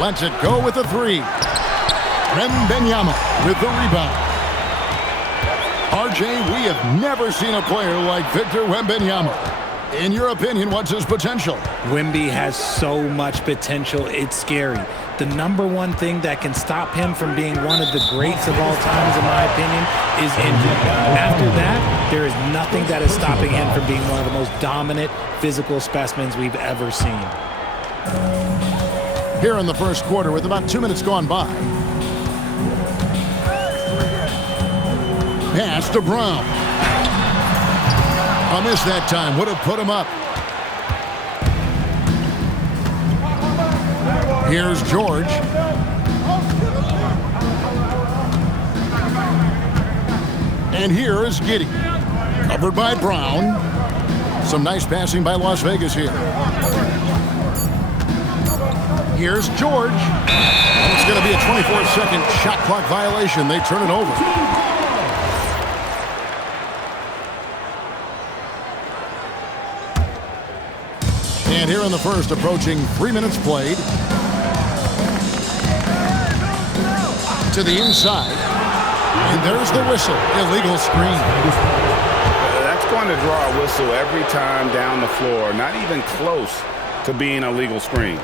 lets it go with the three. Wembanyama with the rebound. RJ, we have never seen a player like Victor Wembanyama. In your opinion, what's his potential? Wemby has so much potential, it's scary. The number one thing that can stop him from being one of the greats of all times, in my opinion, is injury. After that, there is nothing that is stopping him from being one of the most dominant physical specimens we've ever seen. Here in the first quarter with about 2 minutes gone by. Pass to Brown. A miss that time. Would have put him up. Here's George. And here is Giddey. Covered by Brown. Some nice passing by Las Vegas here. Here's George. And it's going to be a 24-second shot clock violation. They turn it over. And here in the first, approaching 3 minutes played. To the inside. And there's the whistle. Illegal screen. That's going to draw a whistle every time down the floor. Not even close to being a legal screen.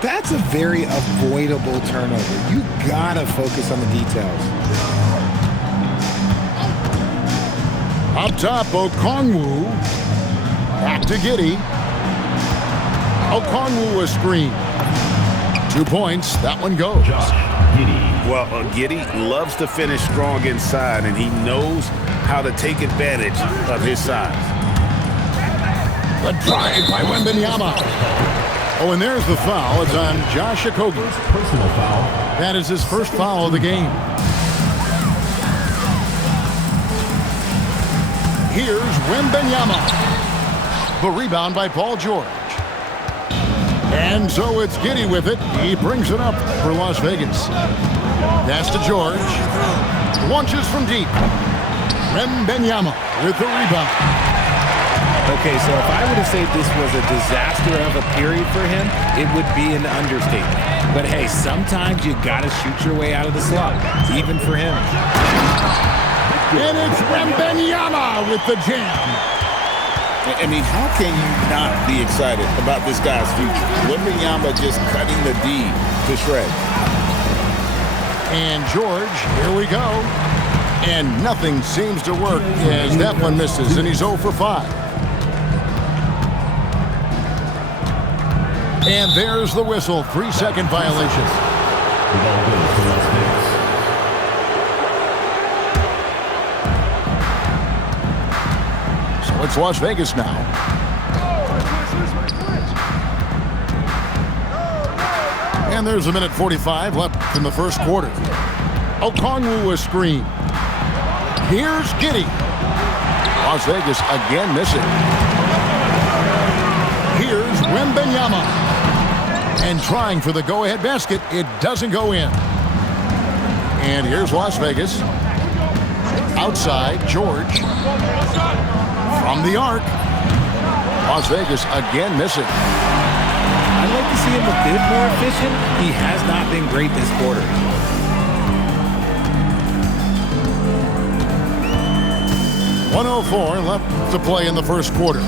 That's a very avoidable turnover. You gotta focus on the details. Up top, Okongwu. Back to Giddey. Okongwu a screen. 2 points. That one goes. Well, Giddey loves to finish strong inside, and he knows how to take advantage of his size. The drive by Wembanyama. Oh, and there's the foul. It's on Josh Okogie. Personal foul. That is his first foul of the game. Here's Wembanyama. The rebound by Paul George. And so it's Giddey with it. He brings it up for Las Vegas. Pass to George. Launches from deep. Wembanyama with the rebound. Okay, so if I were to say this was a disaster of a period for him, it would be an understatement. But hey, sometimes you gotta shoot your way out of the slump, even for him. And it's Wembanyama with the jam. I mean, how can you not be excited about this guy's future? Wembanyama just cutting the D to shreds. And George, here we go. And nothing seems to work as that one misses, and he's 0 for 5. And there's the whistle. 3-second violation. The ball goes to Las Vegas. So it's Las Vegas now. And there's a minute 45 left in the first quarter. Okongwu a screen. Here's Giddey. Las Vegas again missing. Here's Wembanyama. And trying for the go-ahead basket. It doesn't go in. And here's Las Vegas. Outside, George. From the arc. Las Vegas again missing. I'd like to see him a bit more efficient. He has not been great this quarter. .104 left to play in the first quarter.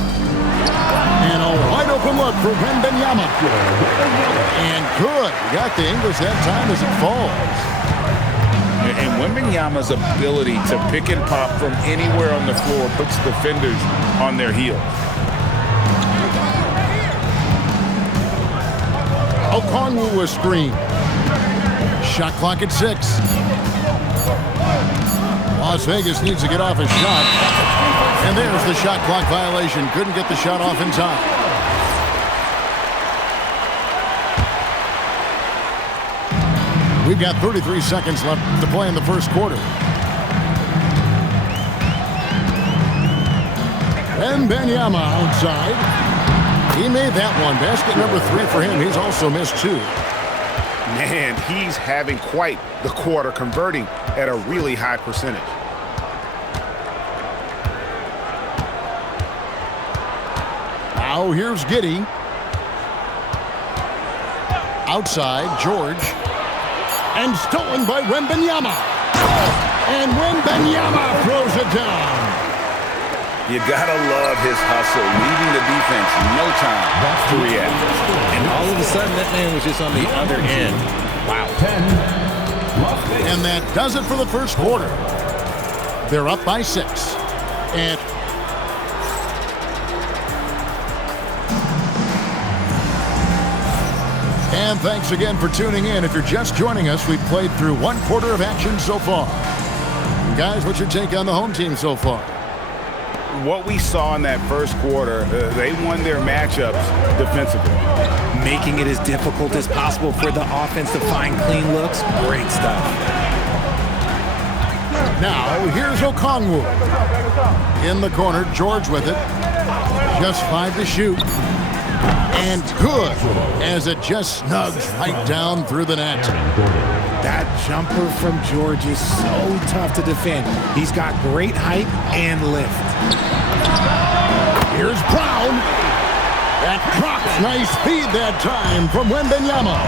And a wide open look for Wembanyama. And good. He got the English that time as it falls. And Wembanyama's ability to pick and pop from anywhere on the floor puts defenders on their heels. Okongwu a screen. Shot clock at 6. Las Vegas needs to get off a shot. And there's the shot clock violation. Couldn't get the shot off in time. We've got 33 seconds left to play in the first quarter. Wembanyama outside. He made that one. Basket number 3 for him. He's also missed 2. Man, he's having quite the quarter, converting at a really high percentage. Now here's Giddey. Outside, George. And stolen by Wembanyama. And Wembanyama throws it down. You gotta love his hustle, leaving the defense no time to react. And all of a sudden, that man was just on the other end. Wow. 10. Las Vegas. And that does it for the first quarter. They're up by 6. And thanks again for tuning in. If you're just joining us, we've played through one quarter of action so far. Guys, what's your take on the home team so far? What we saw in that first quarter, they won their matchups defensively. Making it as difficult as possible for the offense to find clean looks. Great stuff. Now, here's Okongwu. In the corner, George with it. Just 5 to shoot. And good, as it just snugs right down through the net. That jumper from George is so tough to defend. He's got great height and lift. Here's Brown. That drops nice speed that time from Wembanyama.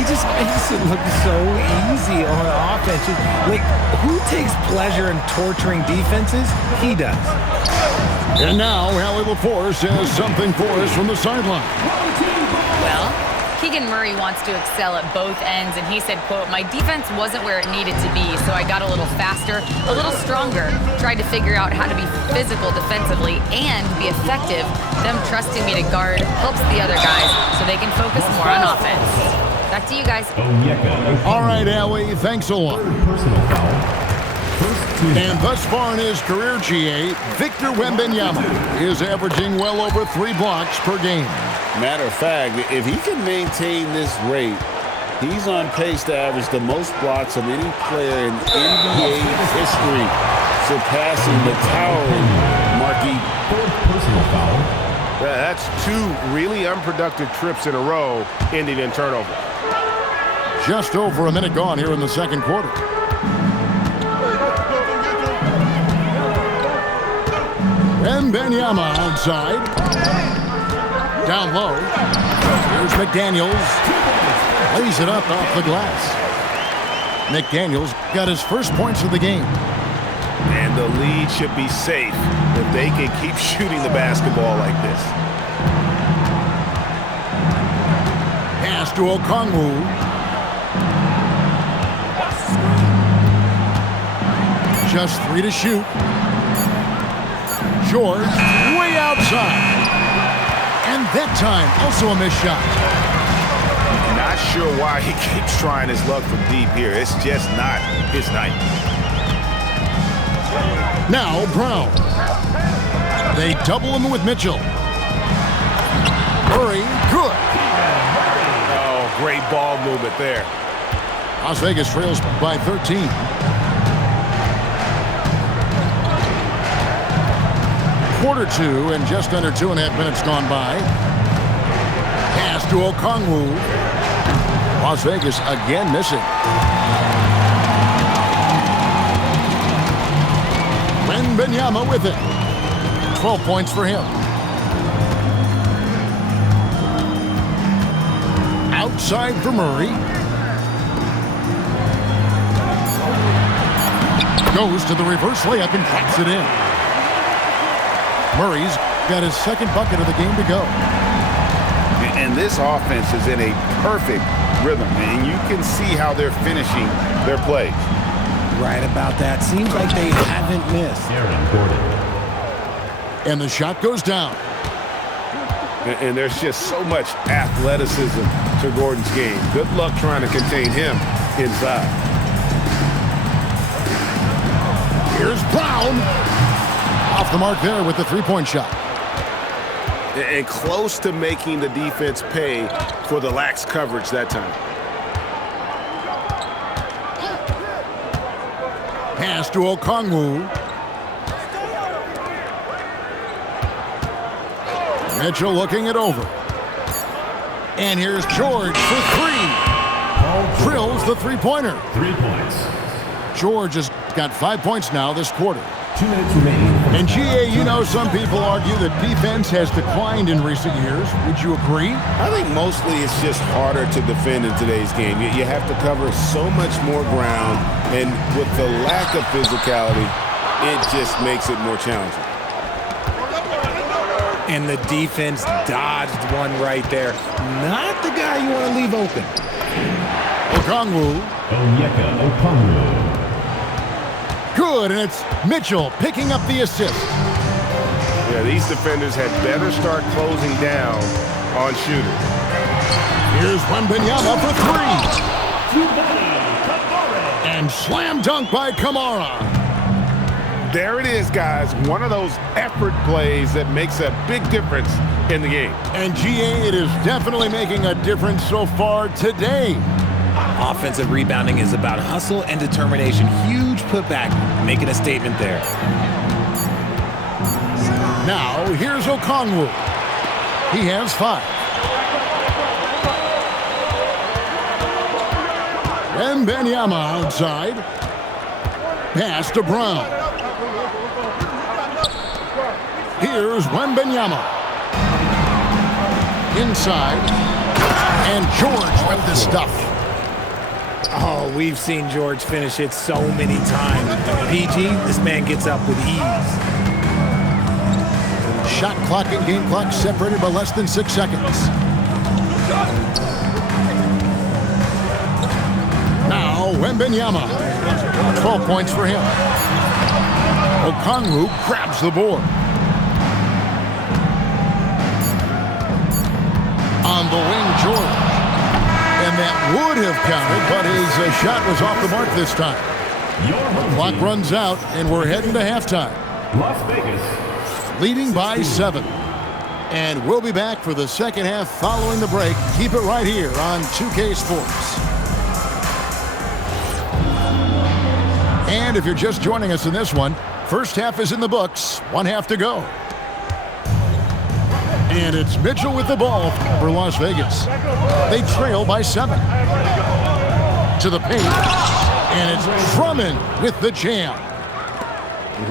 He just makes it look so easy on offense. Like, who takes pleasure in torturing defenses? He does. And now, Allie LaForce has something for us from the sideline. Well, Keegan Murray wants to excel at both ends, and he said, quote, "My defense wasn't where it needed to be, so I got a little faster, a little stronger, tried to figure out how to be physical defensively and be effective. Them trusting me to guard helps the other guys so they can focus more on offense." Back to you guys. Onyeka. All right, Allie, thanks a lot. Personal foul. First team. And thus far in his career, GA, Victor Wembanyama is averaging well over 3 blocks per game. Matter of fact, if he can maintain this rate, he's on pace to average the most blocks of any player in NBA history, surpassing the towering Marquis. Fourth personal foul. That's 2 really unproductive trips in a row, ending in turnover. Just over a minute gone here in the second quarter. Wembanyama outside. Down low. Here's McDaniels. Lays it up off the glass. McDaniels got his first points of the game. And the lead should be safe if they can keep shooting the basketball like this. Pass to Okongwu. Just 3 to shoot. George way outside. And that time, also a missed shot. Not sure why he keeps trying his luck from deep here. It's just not his night. Now Brown. They double him with Mitchell. Murray, good. Oh, great ball movement there. Las Vegas trails by 13. Quarter 2 and just under 2.5 minutes gone by. Pass to Okongwu. Las Vegas again missing. Wembanyama with it. 12 points for him. Outside for Murray. Goes to the reverse layup and taps it in. Murray's got his second bucket of the game to go. And this offense is in a perfect rhythm, and you can see how they're finishing their plays. Right about that. Seems like they haven't missed. Aaron Gordon. And the shot goes down. And there's just so much athleticism to Gordon's game. Good luck trying to contain him inside. Here's Brown. Off the mark there with the 3-point shot. And close to making the defense pay for the lax coverage that time. Pass to Okongwu. Mitchell looking it over. And here's George for 3. Drills the 3-pointer. 3 points. George has got 5 points now this quarter. 2 minutes remaining. And GA, you know, some people argue that defense has declined in recent years. Would you agree? I think mostly it's just harder to defend in today's game. You have to cover so much more ground, and with the lack of physicality, it just makes it more challenging. And the defense dodged one right there. Not the guy you want to leave open. Okongwu. Onyeka Okongwu. Good, and it's Mitchell picking up the assist. Yeah, these defenders had better start closing down on shooters. Here's Wembanyama for three. And slam dunk by Kamara. There it is, guys. One of those effort plays that makes a big difference in the game. And GA, it is definitely making a difference so far today. Offensive rebounding is about hustle and determination. Huge putback, making a statement there. Now, here's Okongwu. He has 5. Wembanyama outside. Pass to Brown. Here's Wembanyama. Inside. And George with the stuff. Oh, we've seen George finish it so many times. PG, this man gets up with ease. Shot clock and game clock separated by less than 6 seconds. Now, Wembanyama. 12 points for him. Okongwu grabs the board. On the wing, George. And that would have counted, but his shot was off the mark this time. The clock runs out, and we're heading to halftime. Las Vegas. Leading by 7. And we'll be back for the second half following the break. Keep it right here on 2K Sports. And if you're just joining us in this one, first half is in the books. 1 half to go. And it's Mitchell with the ball for Las Vegas. They trail by 7. To the paint. And it's Drummond with the jam.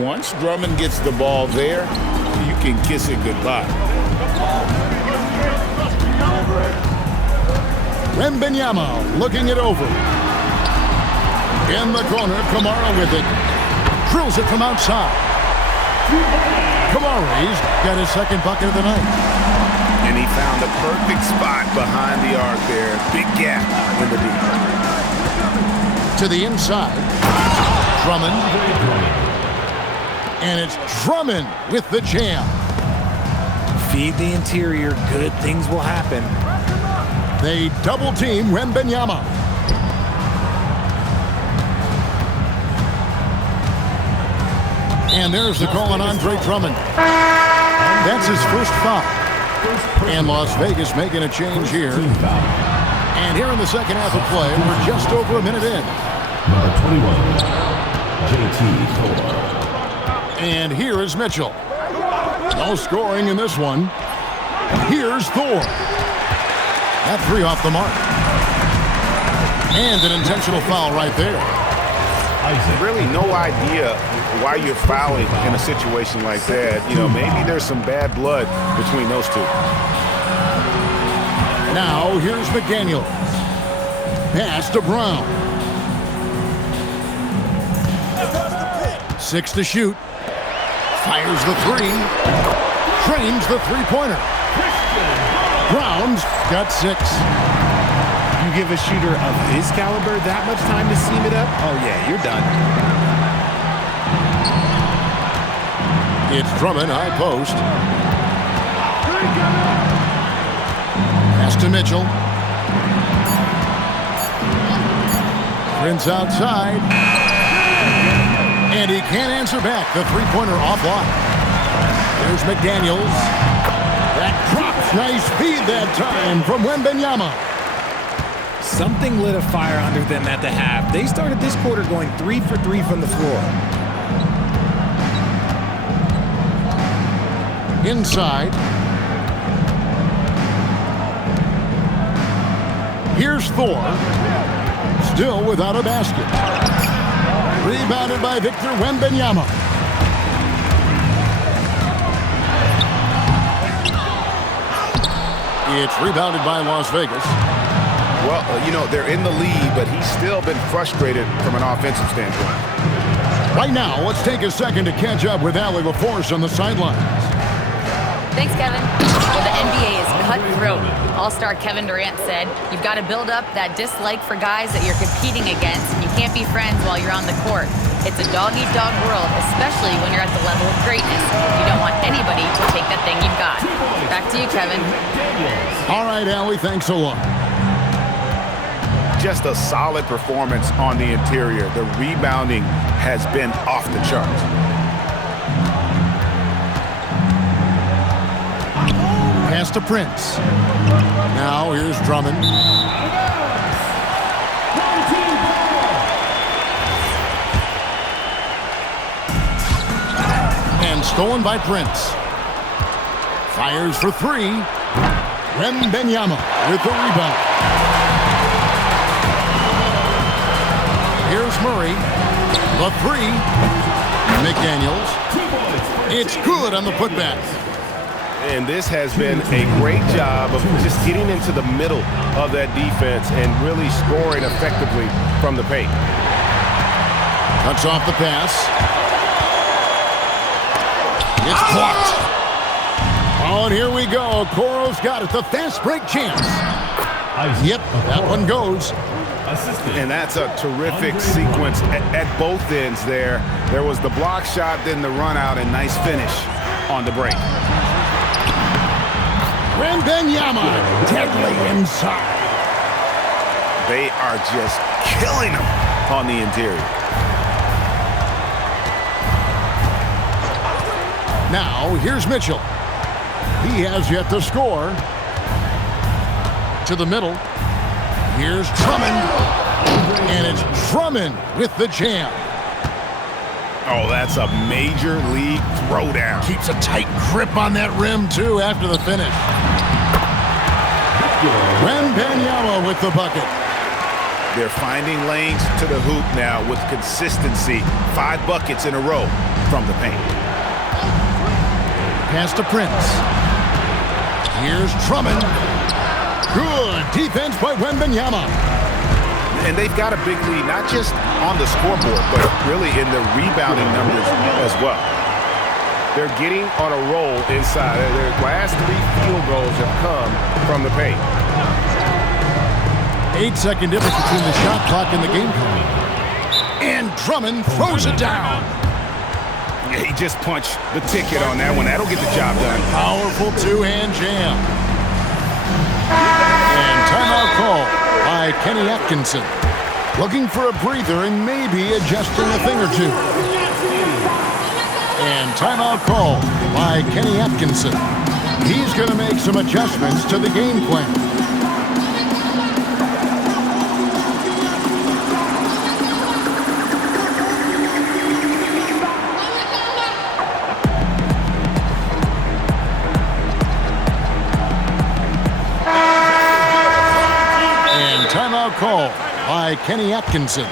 Once Drummond gets the ball there, you can kiss it goodbye. Wembanyama looking it over. In the corner, Kamara with it. Drills it from outside. Kamara's got his second bucket of the night. And he found the perfect spot behind the arc there. Big gap in the deep. To the inside. Drummond. And it's Drummond with the jam. Feed the interior, good things will happen. They double team Wembanyama. And there's the call on Andre Drummond. That's his first foul. And Las Vegas making a change here. And here in the second half of play, we're just over a minute in. Number 21, JT Thor. And here is Mitchell. No scoring in this one. Here's Thor. That 3 off the mark. And an intentional foul right there. Really no idea why you're fouling in a situation like that. You know, maybe there's some bad blood between those two. Now, here's McDaniel. Pass to Brown. 6 to shoot. Fires the 3. Trains the three-pointer. Brown's got 6. You give a shooter of his caliber that much time to seam it up? Oh, yeah, you're done. It's Drummond, high post. Pass to Mitchell. Prince outside. And he can't answer back. The three-pointer offline. There's McDaniels. That drops. Nice feed that time from Wembanyama. Something lit a fire under them at the half. They started this quarter going 3 for 3 from the floor. Inside. Here's Thor. Still without a basket. Rebounded by Victor Wembanyama. It's rebounded by Las Vegas. Well, they're in the lead, but he's still been frustrated from an offensive standpoint. Right now, let's take a second to catch up with Allie LaForce on the sidelines. Thanks, Kevin. Well, the NBA is cutthroat. All-star Kevin Durant said, you've got to build up that dislike for guys that you're competing against, and you can't be friends while you're on the court. It's a dog-eat-dog world, especially when you're at the level of greatness. You don't want anybody to take that thing you've got. Back to you, Kevin. All right, Allie, thanks a lot. Just a solid performance on the interior. The rebounding has been off the charts. Pass to Prince. Now here's Drummond. And stolen by Prince. Fires for three. Wembanyama with the rebound. Here's Murray. The three. McDaniels. It's good on the putback. And this has been a great job of just getting into the middle of that defense and really scoring effectively from the paint. Cuts off the pass. It's blocked. Oh, and here we go. Okoro's got it. The fast break chance. Yep, that one goes. And that's a terrific sequence at both ends there. There was the block shot, then the run out, and nice finish on the break. Wembanyama, deadly inside. They are just killing them on the interior. Now, here's Mitchell. He has yet to score. To the middle. Here's Drummond. And it's Drummond with the jam. Oh, that's a major league throwdown. Keeps a tight grip on that rim, too, after the finish. Wembanyama with the bucket. They're finding lanes to the hoop now with consistency. 5 buckets in a row from the paint. Pass to Prince. Here's Drummond. Good defense by Wembanyama. And they've got a big lead, not just on the scoreboard, but really in the rebounding numbers as well. They're getting on a roll inside. Their last 3 field goals have come from the paint. 8-second difference between the shot clock and the game clock. And Drummond throws it down. He just punched the ticket on that one. That'll get the job done. Powerful two-hand jam. And timeout call by Kenny Atkinson. Looking for a breather and maybe adjusting a thing or two. And timeout call by Kenny Atkinson. He's going to make some adjustments to the game plan. Call by Kenny Atkinson.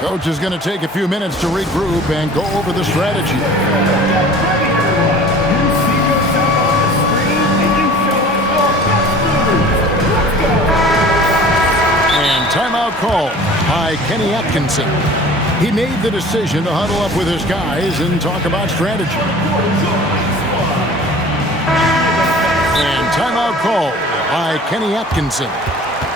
Coach is going to take a few minutes to regroup and go over the strategy. And timeout call by Kenny Atkinson. He made the decision to huddle up with his guys and talk about strategy. And timeout call by Kenny Atkinson.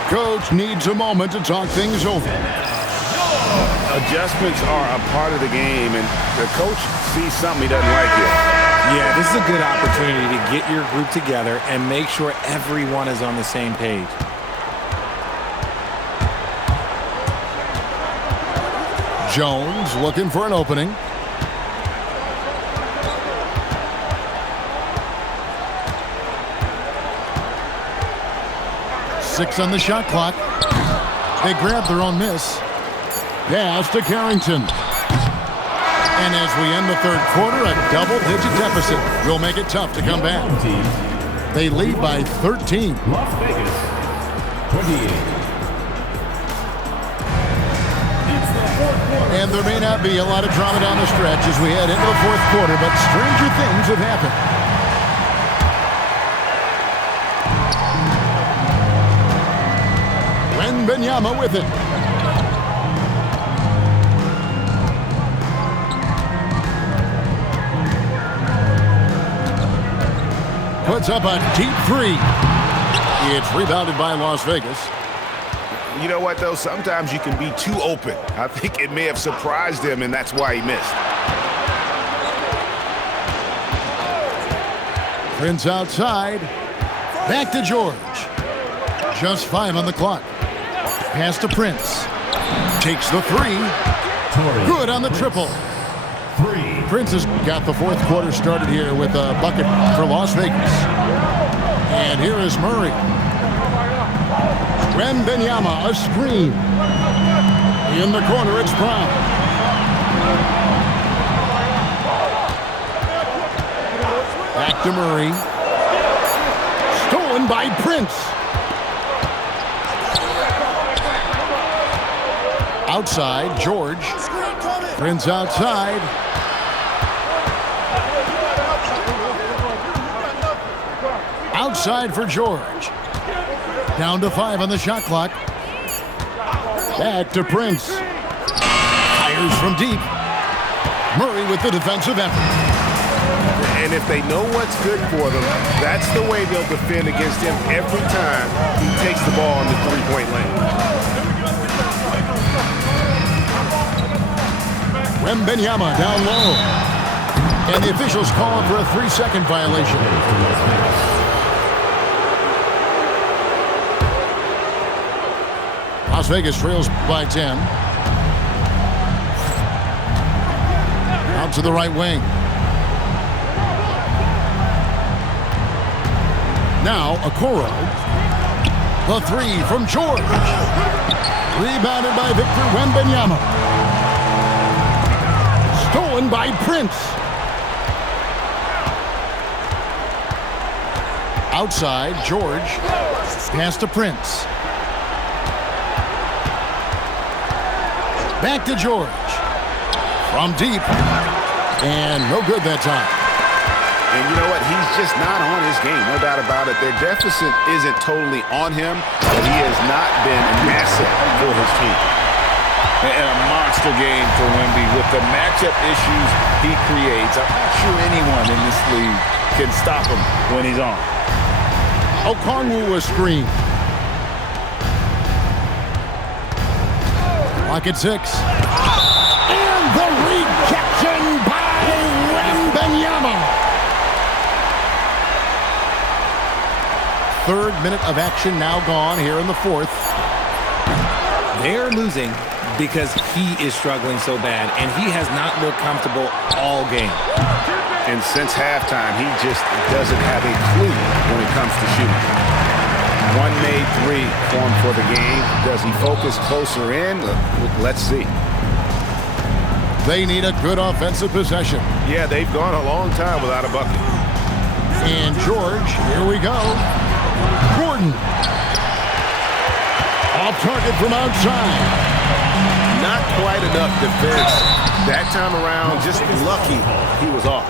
Coach needs a moment to talk things over. Adjustments are a part of the game, and the coach sees something he doesn't like here. Yeah, this is a good opportunity to get your group together and make sure everyone is on the same page. Jones looking for an opening. Six on the shot clock. They grab their own miss. Pass to Carrington. And as we end the third quarter, a double-digit deficit will make it tough to come back. They lead by 13. Las Vegas, 28. And there may not be a lot of drama down the stretch as we head into the fourth quarter, but stranger things have happened. Wembanyama with it. Puts up a deep three. It's rebounded by Las Vegas. You know what, though? Sometimes you can be too open. I think it may have surprised him, and that's why he missed. Prince outside. Back to George. Just 5 on the clock. Pass to Prince. Takes the three. Good on the triple. Prince has got the fourth quarter started here with a bucket for Las Vegas. And here is Murray. Wembanyama, a screen. In the corner, it's Brown. Back to Murray. Stolen by Prince. Outside, George. Prince outside. Outside for George. Down to 5 on the shot clock. Back to Prince. Fires from deep. Murray with the defensive effort. And if they know what's good for them, that's the way they'll defend against him every time he takes the ball in the three-point lane. Wembanyama down low. And the officials call him for a 3-second violation. Las Vegas trails by 10. Out to the right wing. Now, Okoro. The three from George. Rebounded by Victor Wembanyama. Stolen by Prince. Outside, George. Pass to Prince. Back to George. From deep. And no good that time. And you know what? He's just not on his game, no doubt about it. Their deficit isn't totally on him, but he has not been an asset for his team. And a monster game for Wemby with the matchup issues he creates. I'm not sure anyone in this league can stop him when he's on. Okongwu was screened. Clock at 6. And the rejection by Wembanyama. Third minute of action now gone here in the fourth. They're losing because he is struggling so bad, and he has not looked comfortable all game. And since halftime, he just doesn't have a clue when it comes to shooting. One made three for him for the game. Does he focus closer in? Let's see. They need a good offensive possession. Yeah, they've gone a long time without a bucket. And George, here we go. Gordon. Off target from outside. Not quite enough defense that time around. Just lucky he was off.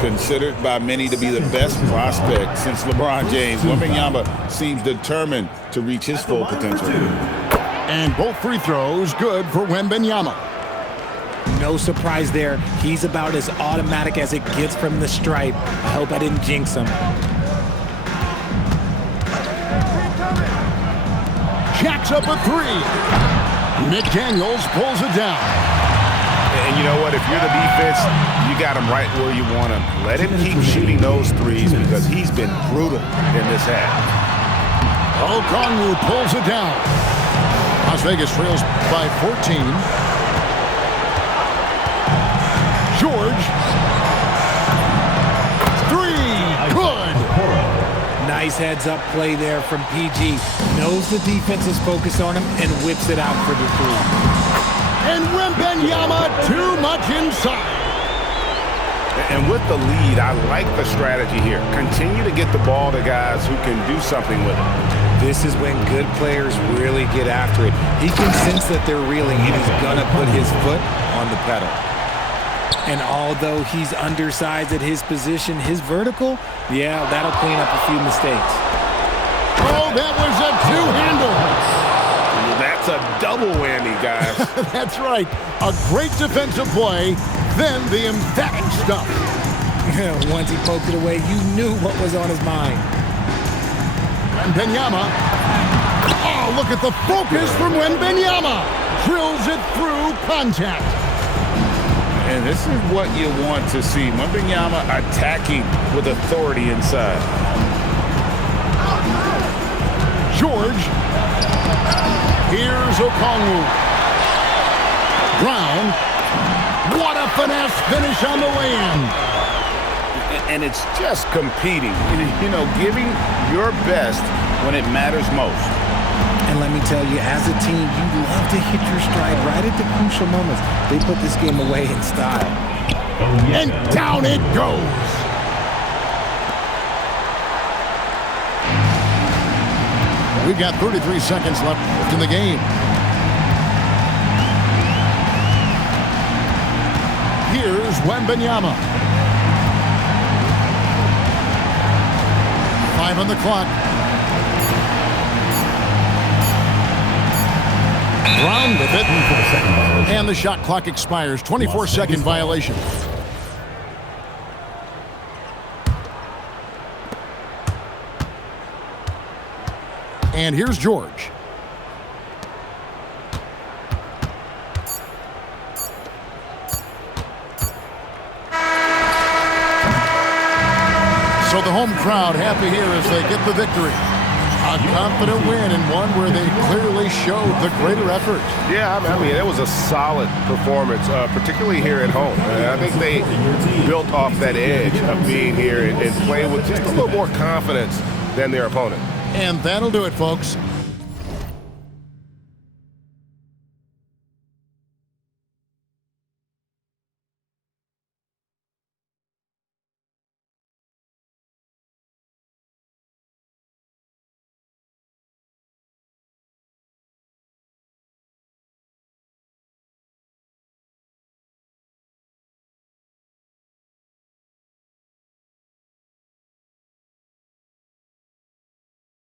Considered by many to be the best prospect since LeBron James, Wembanyama seems determined to reach his full potential. And both free throws good for Wembanyama. No surprise there. He's about as automatic as it gets from the stripe. I hope I didn't jinx him. Jacks up a three. McDaniels pulls it down. And you know what? If you're the defense, you got him right where you want him. Let him keep shooting those threes because he's been brutal in this half. Okongwu pulls it down. Las Vegas trails by 14. George. Three. Good. Nice heads-up play there from PG. Knows the defense is focused on him and whips it out for the three. And Wembanyama too much inside. And with the lead, I like the strategy here. Continue to get the ball to guys who can do something with it. This is when good players really get after it. He can sense that they're reeling, and he's going to put his foot on the pedal. And although he's undersized at his position, his vertical, yeah, that'll clean up a few mistakes. Oh, that was a two-hander. That's a double whammy, guys. That's right. A great defensive play, then the emphatic stuff. Once he poked it away, you knew what was on his mind. Wembanyama. Oh, look at the focus from Wembanyama. Drills it through contact. And this is what you want to see. Wembanyama attacking with authority inside. George. Here's Okongwu. Brown. What a finesse finish on the lay-in. And it's just competing, you know, giving your best when it matters most. And let me tell you, as a team, you love to hit your stride right at the crucial moments. They put this game away in style. And down it goes. We've got 33 seconds left in the game. Here's Wembanyama. 5 on the clock. Brown with it. And the shot clock expires. 24-second violation. And here's George. So the home crowd happy here as they get the victory. A confident win and one where they clearly showed the greater effort. Yeah, I mean, it was a solid performance, particularly here at home. I think they built off that edge of being here and playing with just a little more confidence than their opponent. And that'll do it, folks.